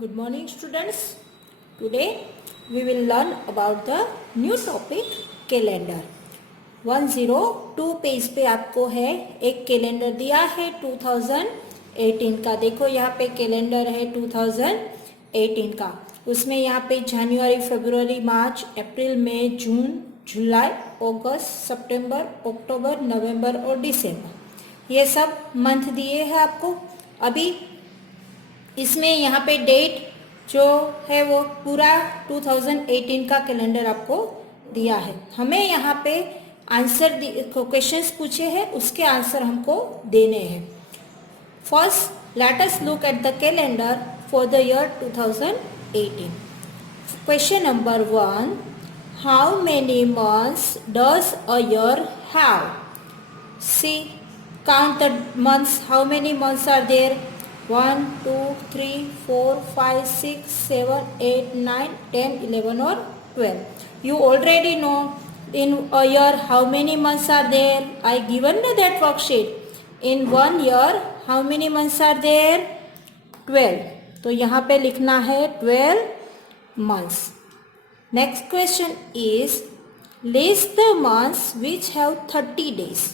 Good morning students. Today we will learn about the new topic calendar. 102 page पे आपको है एक calendar दिया है 2018 का. देखो यहाँ पे कैलेंडर है 2018 का. उसमें यहाँ पे जनवरी, फरवरी, मार्च, अप्रैल, मई, जून, जुलाई, अगस्त, सितंबर, अक्टूबर, नवंबर और दिसंबर ये सब मंथ दिए हैं आपको. अभी इसमें यहाँ पे डेट जो है वो पूरा 2018 का कैलेंडर आपको दिया है. हमें यहाँ पे आंसर क्वेश्चंस पूछे हैं उसके आंसर हमको देने हैं. First let us look at the calendar for the year 2018. Question number 1, how many months does a year have? See, count the months. How many months are there? 1, 2, 3, 4, 5, 6, 7, 8, 9, 10, 11 or 12. You already know in a year how many months are there. I given that worksheet. In 1 year how many months are there? 12. तो यहाँ पे लिखना है 12 months. Next question is list the months which have 30 days.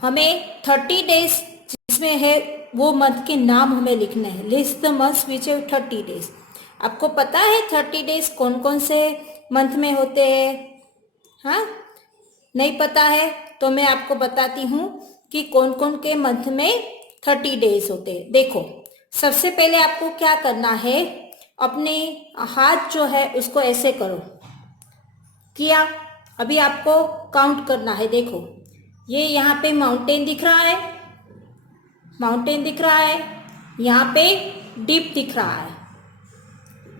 हमें 30 days जिसमें है वो month के नाम हमें लिखने हैं. List the months which have 30 days. आपको पता है 30 डेज कौन कौन से मंथ में होते हैं? हाँ, नहीं पता है तो मैं आपको बताती हूँ कि कौन कौन के मंथ में 30 डेज होते हैं. देखो, सबसे पहले आपको क्या करना है, अपने हाथ जो है उसको ऐसे करो. किया? अभी आपको काउंट करना है. देखो, ये यहाँ पे माउंटेन दिख रहा है, माउंटेन दिख रहा है. यहाँ पे डिप दिख रहा है,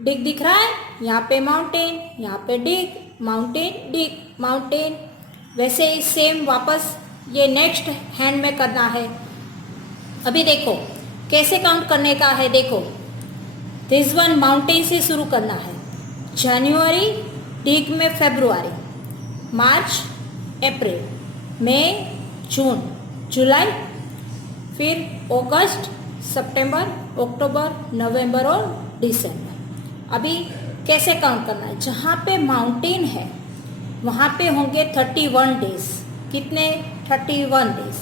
डिग दिख रहा है. यहाँ पे माउंटेन, यहाँ पे डिग, माउंटेन, डिग, माउंटेन. वैसे ही सेम वापस ये नेक्स्ट हैंड में करना है. अभी देखो कैसे काउंट करने का है. देखो, दिस वन माउंटेन से शुरू करना है. जनवरी, डिग में फरवरी, मार्च, अप्रैल, मई, जून, जुलाई, फिर अगस्त, सितंबर, अक्टूबर, नवंबर और दिसंबर. अभी कैसे काउंट करना है? जहाँ पे माउंटेन है वहाँ पे होंगे 31 डेज. कितने? 31 डेज.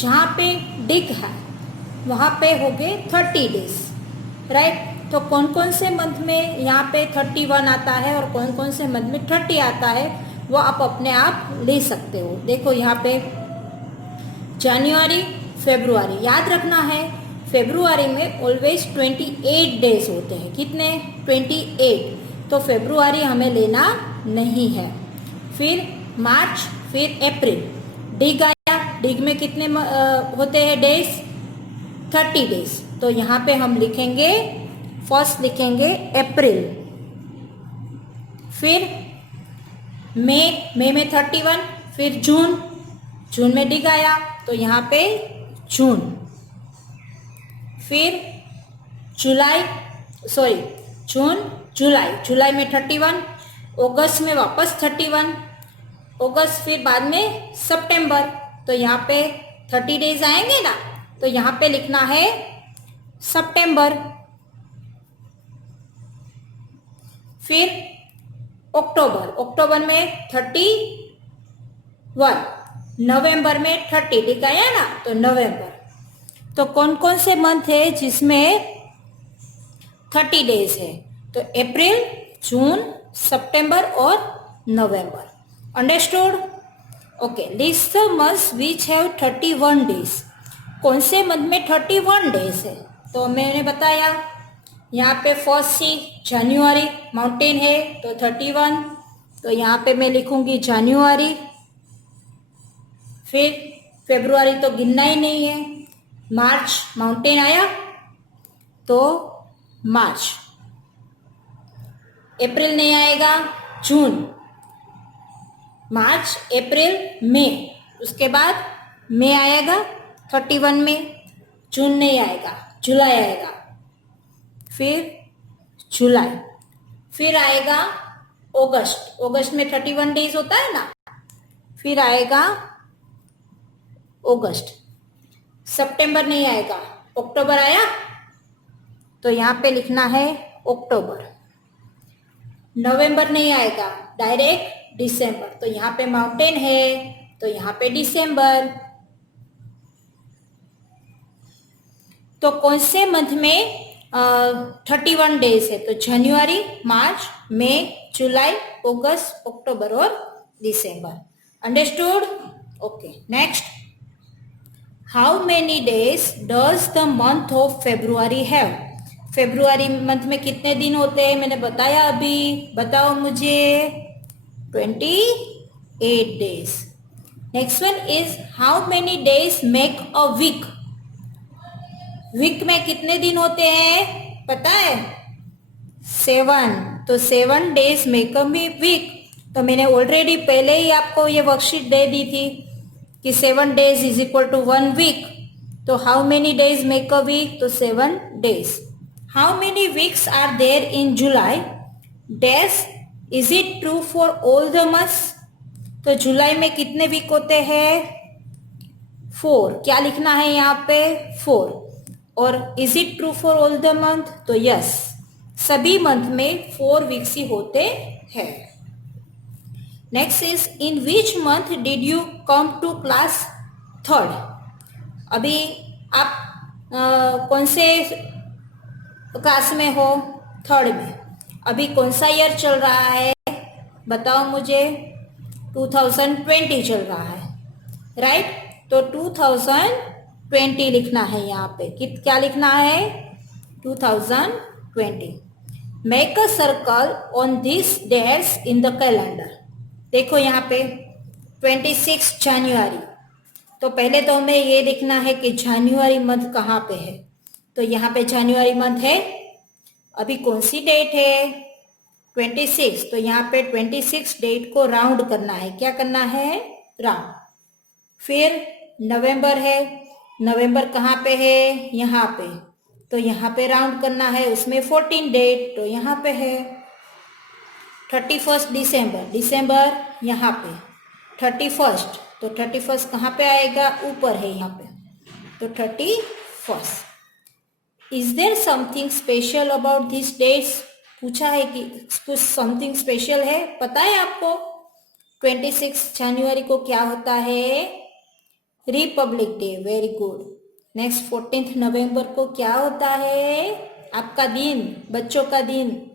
जहाँ पे डिग है वहाँ पे होंगे 30 डेज. राइट. तो कौन कौन से मंथ में यहाँ पे 31 आता है और कौन कौन से मंथ में 30 आता है वो आप अपने आप ले सकते हो. देखो यहाँ पे जनवरी, फरवरी, याद रखना है फरवरी में ऑलवेज 28 डेज होते हैं. कितने? 28. तो फरवरी हमें लेना नहीं है. फिर मार्च, फिर अप्रैल, डिग आया. डिग में कितने होते हैं डेज? 30 डेज. तो यहाँ पे हम लिखेंगे, फर्स्ट लिखेंगे अप्रैल. फिर मई में 31, फिर जून, जून में डिग आया तो यहाँ पे जून. फिर जुलाई, सॉरी जून, जुलाई, जुलाई में 31, अगस्त में वापस 31, अगस्त, फिर बाद में सितंबर. तो यहाँ पे 30 डेज आएंगे ना, तो यहाँ पे लिखना है सितंबर. फिर अक्टूबर, अक्टूबर में 31, नवंबर में 30 डिग आया ना तो नवंबर. तो कौन कौन से मंथ है जिसमें 30 डेज है? तो अप्रैल, जून, सितंबर और नवंबर. Understood? Okay. List the months which have 31 days. कौन से मंथ में 31 डेज है? तो मैंने बताया यहाँ पे फर्स्ट सी जनवरी, माउंटेन है तो 31, तो यहाँ पे मैं लिखूंगी जनवरी. फिर फरवरी तो गिनना ही नहीं है. मार्च, माउंटेन आया तो मार्च. अप्रैल नहीं आएगा, जून, मार्च, अप्रैल, मई. उसके बाद मई आएगा 31 में. जून नहीं आएगा, जुलाई आएगा. फिर जुलाई, फिर आएगा अगस्त. अगस्त में 31 डेज होता है ना. फिर आएगा अगस्त. सितंबर नहीं आएगा, अक्टूबर आया, तो यहाँ पे लिखना है अक्टूबर। नवंबर नहीं आएगा, डायरेक्ट दिसंबर। तो यहाँ पे माउंटेन है तो यहाँ पे दिसंबर। तो कौन से मंथ में 31 डेज है? तो जनवरी, मार्च, मई, जुलाई, अगस्त, अक्टूबर और दिसंबर। Understood? Okay, next. How many days does the month of February have? February month में कितने दिन होते हैं? मैंने बताया अभी, बताओ मुझे। 28 days. Next one is how many days make a week? Week में कितने दिन होते हैं पता है? 7। तो 7 डेज मेक अ वीक। तो मैंने ऑलरेडी पहले ही आपको ये वर्कशीट दे दी थी कि 7 days is equal to 1 week. तो how many days make a week? तो 7 days. How many weeks are there in July? Dash is it true for all the months? तो जुलाई में कितने वीक होते हैं? 4। क्या लिखना है यहाँ पे? 4। और is it true for all the month? तो यस, सभी मंथ में 4 वीक्स ही होते हैं। Next is in which month did you come to class 3rd? अभी आप कौन से क्लास में हो? 3rd में। अभी कौन सा ईयर चल रहा है बताओ मुझे? 2020 चल रहा है, राइट? तो 2020 लिखना है यहाँ पे। क्या लिखना है? 2020। Make a circle on this dates in the calendar. देखो यहाँ पे 26 जनवरी। तो पहले तो हमें ये लिखना है कि जनवरी मंथ कहाँ पे है। तो यहाँ पे जनवरी मंथ है। अभी कौन सी डेट है? 26। तो यहाँ पे 26 डेट को राउंड करना है। क्या करना है? राउंड। फिर नवंबर है। नवंबर कहाँ पे है? यहाँ पे। तो यहाँ पे राउंड करना है, उसमें 14 डेट तो यहाँ पे है। 31 दिसंबर। दिसंबर यहाँ पे। 31 तो 31 कहाँ पे आएगा? ऊपर है यहाँ पे। तो 31। Is there something special about this dates? पूछा है कि कुछ समथिंग स्पेशल है, पता है आपको? 26 जनवरी को क्या होता है? Republic day. Very good. Next 14 नवंबर को क्या होता है? आपका दिन, बच्चों का दिन,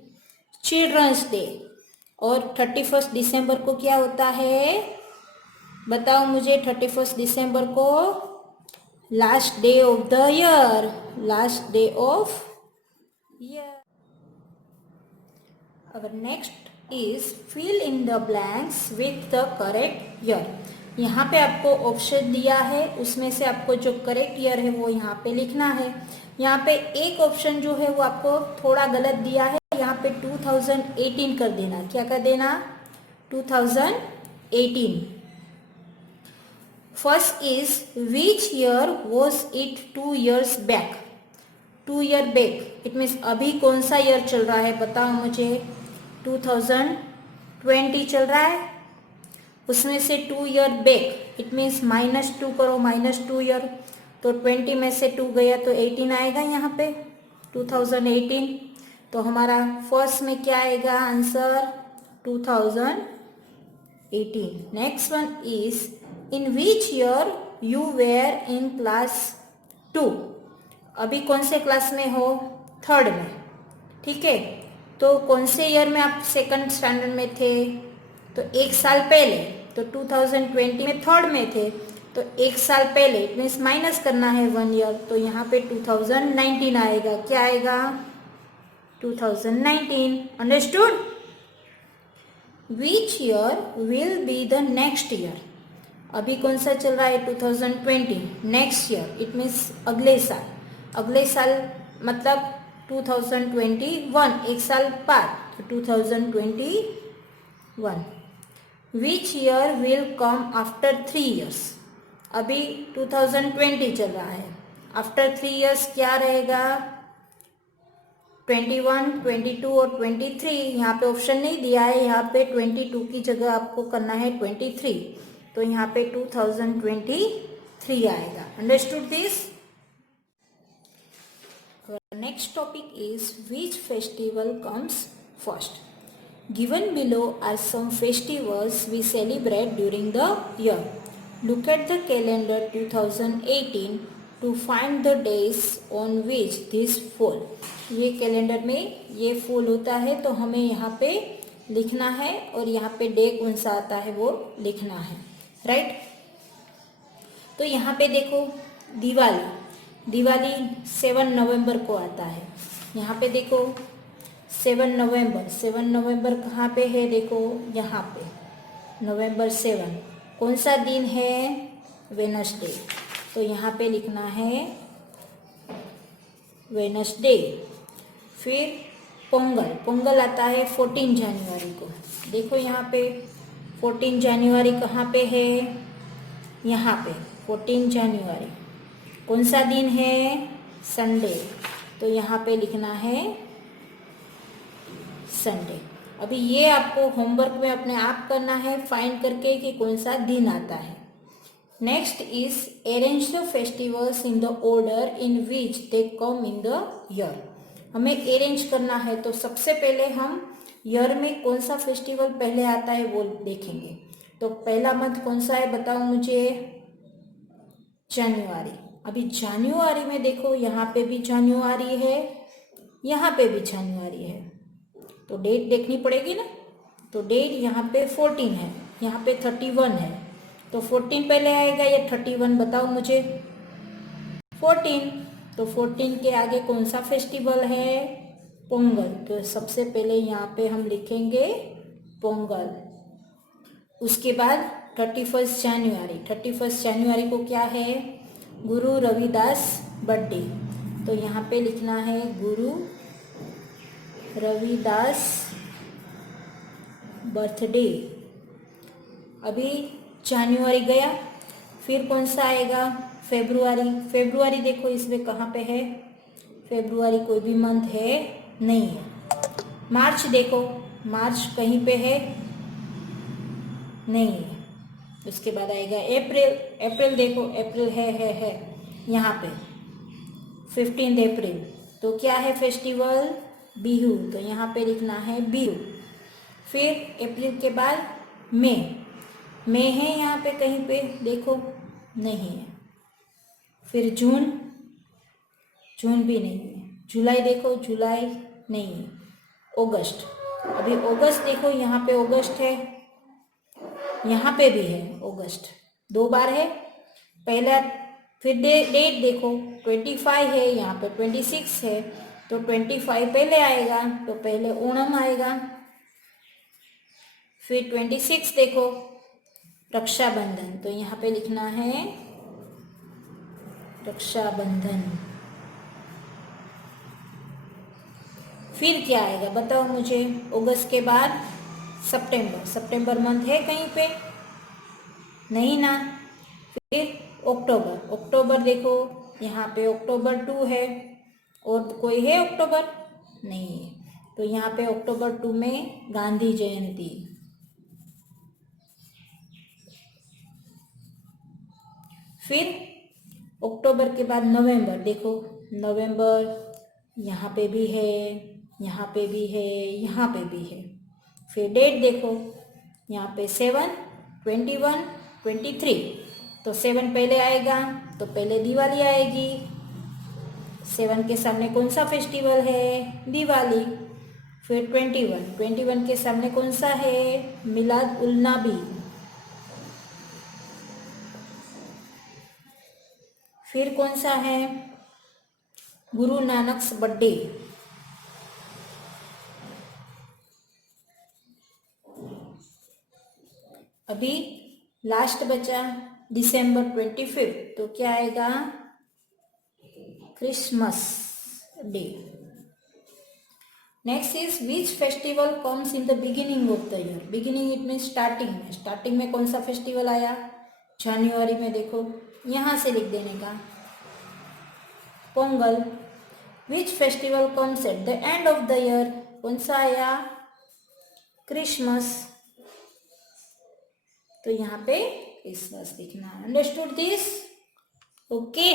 चिल्ड्रंस डे। और 31 दिसंबर को क्या होता है? बताओ मुझे। 31 दिसंबर को last day of the year. Last day of year. Our next is fill in the blanks with the correct year. यहाँ पे आपको ऑप्शन दिया है, उसमें से आपको जो करेक्ट ईयर है वो यहाँ पे लिखना है। यहाँ पे एक ऑप्शन जो है वो आपको थोड़ा गलत दिया है। यहाँ पे 2018 कर देना। क्या कर देना? 2018। First is which year was it 2 years back? 2 year back it means अभी कौन सा ईयर चल रहा है बताओ मुझे? 2020 चल रहा है। उसमें से 2 year बैक इट मीन्स -2 करो, -2 ईयर। तो 20 में से 2 गया तो 18 आएगा यहाँ पे। 2018। तो हमारा फर्स्ट में क्या आएगा आंसर? 2018। Next one is in which year you were in class 2? अभी कौन से क्लास में हो? 3rd में। ठीक है, तो कौन से ईयर में आप 2nd स्टैंडर्ड में थे? तो 1 साल पहले। तो 2020 में 3rd में थे, तो 1 साल पहले इट मीन्स माइनस करना है 1 ईयर। तो यहाँ पे 2019 आएगा। क्या आएगा? 2019। Understood? Which year will be the next year? अभी कौन सा चल रहा है? 2020। नेक्स्ट ईयर इट मीन्स अगले साल। अगले साल मतलब 2021, 1 साल बाद। तो 2021। Which year will come after 3 years? अभी 2020 चल रहा है। आफ्टर 3 years क्या रहेगा? 21, 22 और 23। यहाँ पे ऑप्शन नहीं दिया है। यहाँ पे 22 की जगह आपको करना है 23। तो यहाँ पे 2023 आएगा। Understood this? Our next topic is which festival comes first. Given below are some festivals we celebrate during the year. Look at the calendar 2018 to find the days on which this fall. ये calendar में ये fall होता है तो हमें यहाँ पे लिखना है और यहाँ पे डे कौन सा आता है वो लिखना है, राइट। तो यहाँ पे देखो दिवाली 7 नवंबर को आता है। यहाँ पे देखो 7 नवंबर कहाँ पे है, देखो यहाँ पे नवंबर 7 कौन सा दिन है, वेडनेसडे। तो यहाँ पे लिखना है वेडनेसडे। फिर पोंगल आता है 14 जनवरी को। देखो यहाँ पे 14 जनवरी कहाँ पे है, यहाँ पे 14 जनवरी कौन सा दिन है, संडे। तो यहाँ पे लिखना है संडे। अभी ये आपको होमवर्क में अपने आप करना है फाइंड करके कि कौन सा दिन आता है। Next is arrange the festivals in the order in which they come in the year. हमें अरेंज करना है तो सबसे पहले हम ईयर में कौन सा फेस्टिवल पहले आता है वो देखेंगे। तो पहला मंथ कौन सा है बताओ मुझे, जनवरी। अभी जनवरी में देखो यहाँ पे भी जनवरी है, यहाँ पे भी जनवरी है, तो डेट देखनी पड़ेगी ना। तो डेट यहाँ पे 14 है, यहाँ पे 31 है, तो 14 पहले आएगा या 31 बताओ मुझे, 14। तो 14 के आगे कौन सा फेस्टिवल है, पोंगल। तो सबसे पहले यहाँ पे हम लिखेंगे पोंगल। उसके बाद 31 जनवरी को क्या है, गुरु रविदास बर्थडे। तो यहाँ पे लिखना है गुरु रविदास बर्थडे। अभी जनवरी गया, फिर कौन सा आएगा, फेब्रुआरी देखो इसमें कहाँ पे है, फेब्रुआरी कोई भी मंथ है नहीं है। मार्च देखो, मार्च कहीं पे है नहीं है। उसके बाद आएगा अप्रैल देखो, अप्रैल है यहाँ पे 15 अप्रैल। तो क्या है फेस्टिवल, बिहू। तो यहाँ पे लिखना है बिहू। फिर अप्रैल के बाद मई है यहाँ पे कहीं पे देखो नहीं है। फिर जून भी नहीं है। जुलाई देखो, जुलाई नहीं है। अगस्त, अभी अगस्त देखो यहाँ पे अगस्त है, यहाँ पे भी है अगस्त, 2 बार है पहला। फिर डेट देखो 25 है, यहाँ पे 26 है, तो 25 पहले आएगा, तो पहले ओणम आएगा। फिर 26 देखो रक्षाबंधन, तो यहाँ पे लिखना है रक्षाबंधन। फिर क्या आएगा बताओ मुझे, अगस्त के बाद सितंबर मंथ है कहीं पे नहीं ना। फिर अक्टूबर देखो यहाँ पे अक्टूबर 2 है, और कोई है अक्टूबर नहीं है, तो यहाँ पे अक्टूबर 2 में गांधी जयंती। फिर अक्टूबर के बाद नवंबर देखो, नवंबर यहाँ पे भी है, यहाँ पे भी है, यहाँ पे भी है। फिर डेट देखो यहाँ पे 7, 21, 23, तो 7 पहले आएगा, तो पहले दिवाली आएगी। 7 के सामने कौन सा फेस्टिवल है, दिवाली। फिर 21 के सामने कौन सा है, मिलाद उल नबी। फिर कौन सा है, गुरु नानक बर्थडे। अभी लास्ट बचा दिसंबर 25, तो क्या आएगा, Christmas day. Next is which festival comes in the beginning of the year. Beginning it mean starting में कौन सा फेस्टिवल आया, जनवरी में देखो यहाँ से लिख देने का, Pongal. Which festival comes at the end of the year, कौन सा आया, क्रिसमस। तो यहाँ पे क्रिसमस लिखना है। Understood this, okay.